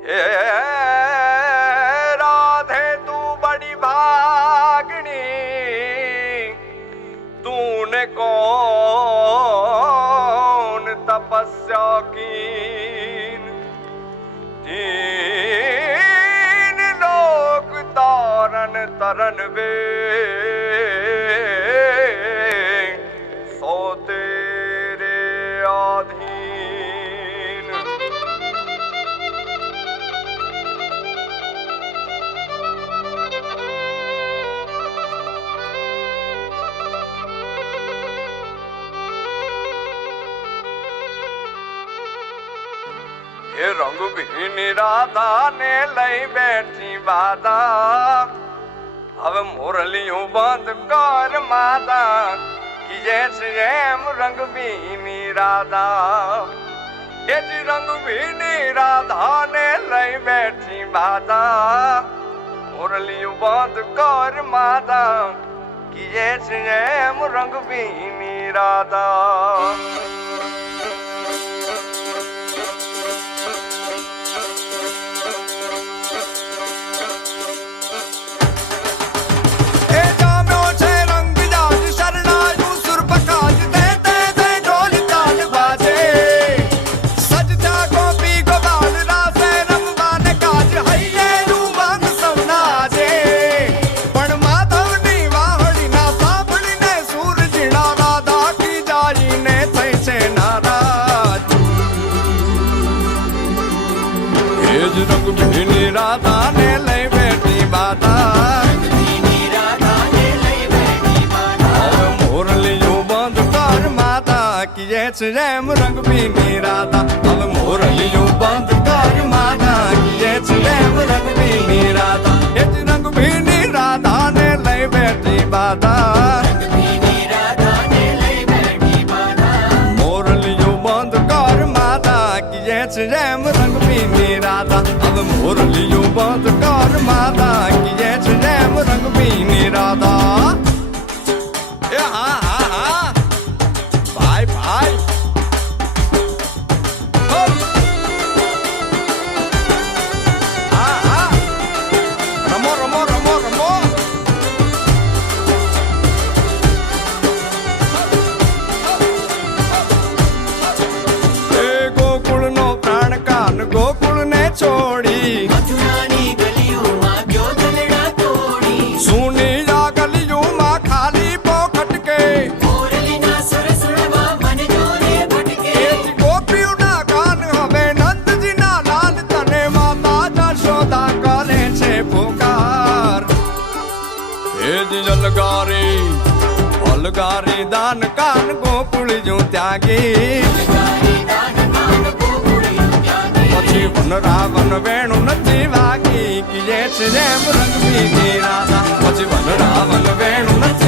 हे राधे तू बड़ी भागनी, तूने कौन तपस्या कीन, तीन लोक तारन तरन वे सो तेरे आधीन। ये रंग भीनी राधा ने लई बैठी बाधा, अब मुरलियों बंद कर माता कि जैसे रंग भीनी राधा। ये जी रंग भीनी राधा ने लई बैठी बाधा, मुरलियों बंद कर माता कि जैसे रंग भीनी राधा। रंग भीनी राधा ने लई बैठी बाधा, मुरलियों बंद कर माता कि जैसे रंग भीनी राधा। अब मुरलियों बंद कर माता कि जैसे रंग भीनी राधा। ये रंग भीनी राधा ने लई बैठी बाधा, मुरलियों बंद कर माता कि जैसे रंग भीनी राधा। अब मुरलियों बंद कर माता कि जैसे रंग भीनी राधा। हाँ हाँ हाँ भाई भाई हाँ हाँ रमो रमो रमो रमो। गोकुल नो प्राण कान गोकुल ने छोड़ी, मथुरानी गलियों मां क्यों दलड़ा तोड़ी। सुनी जा गलियों मां खाली पोखट के, मोरली ना सुर सुरवा मन जोरे भटके। गोपियों ना कान हवे नंद जी ना लाल तने माता जशोदा करे छे पुकार। हे जी अलगारी दान कान गोकुल जो त्यागी, પછી વન રાવણ વેણુ નથી વાગી કે જે છે રંગ ભીની રાધા। પછી વન રાવણ વેણુ નથી